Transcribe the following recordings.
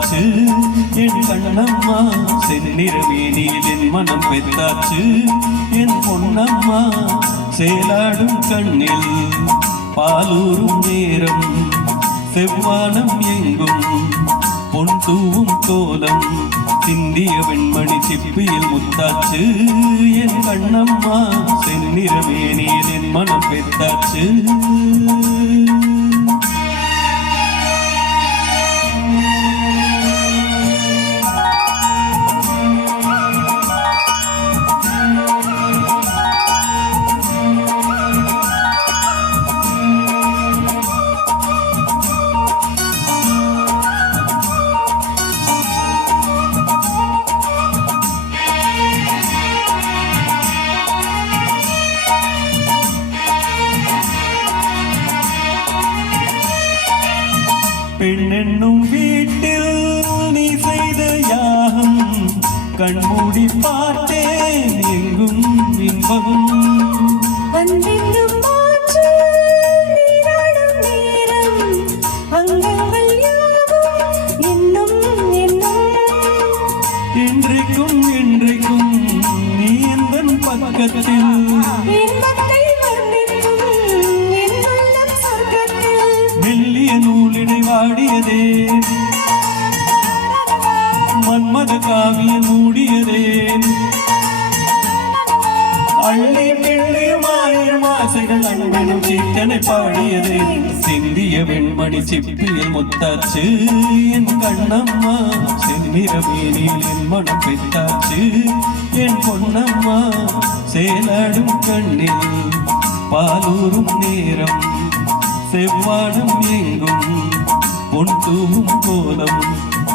முத்தாச்சு என் கண்ணம்மா செந்நிறமேனியில் என் மனம் பெத்தாச்சு என் பொன்னம்மா சேலாடும் கண்ணில் பாலூரும் நேரம் செவ்வானம் எங்கும் பொன் தூவும் கோலம் சிந்திய வெண்மணி சிப்பியில் முத்தாச்சு என் கண்ணம்மா செந்நிறமேனியில் என் மனம் பெத்தாச்சு பெண்ணென்னும் வீட்டில் நீ செய்த யாகம் கண்மூடி பார்த்தேன் எங்கும் இன்பம் இன்றைக்கும் இன்றைக்கும் நீ எந்தன் பக்கத்தில் மெல்லிய நூலினை வாடியதே மன்மத காவியம் மூடியதே அள்ளி பிள்ளையும் ஆயிரம் ஆசைகள் அன்பனும் சீட்டனை பாடியதே சிந்திய வெண்மணி சிப்பியில் முத்தாச்சு என் கண்ணம்மா செந்நிறமேனியில் என் மனம் பெத்தாச்சு என் பொன்னம்மா சேலாடும் கண்ணில் பாலூரும் நேரம் செவ்வானம் எங்கும் பொன் தூவும் கோலம்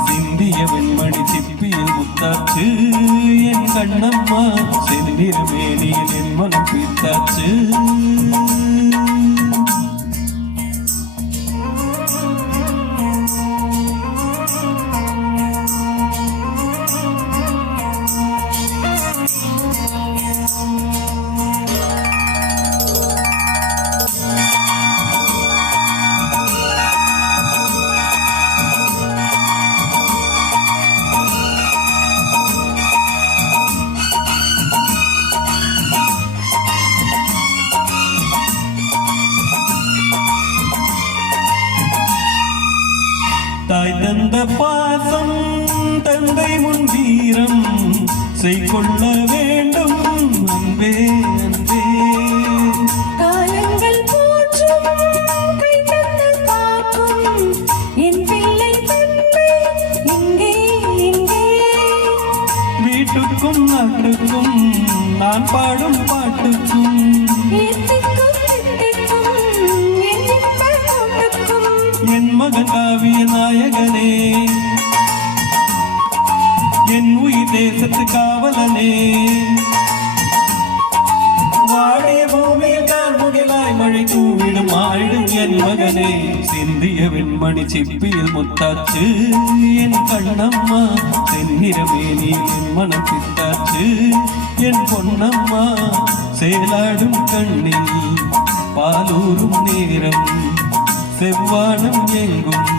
சிந்திய வெண்மணி சிப்பியில் முத்தாச்சு என் கண்ணம்மா செந்நிறமேனியில் என் மனம் பித்தாச்சு தாய் தந்த பாசம் தந்தை முன் வீரம் செய்கொள்ள வேண்டும் அன்பே அன்பே காலங்கள் போற்றும் கை தந்த காக்கும் என் பிள்ளை தந்தை இங்கே இங்கே வீட்டுக்கும் நாட்டுக்கும் நான் பாடும் பாட்டுக்கும் என் மகன் காவிய நாயகனே என் உயிர் தேசத்து காவலனே வாடிய பூமியில் தான் முகிலாய் மழை தூவிடும் ஆயிடும் என் மகனே சிந்திய வெண்மணி சிப்பியில் முத்தாச்சு என் கண்ணம்மா செந்நிறமேனியில் என் மனம் பித்தாச்சு என் பொன்னம்மா சேலாடும் கண்ணில் பாலூரும் நேரம் செவ்வானம் எங்கும்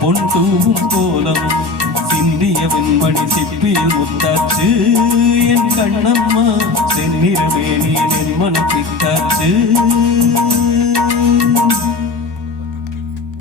பொன் தூவும் கோலம் சிந்திய வெண்மணி சிப்பியில் முத்தாச்சு என் கண்ணம்மா செந்நிறமேனியில் என் மனம் பித்தாச்சு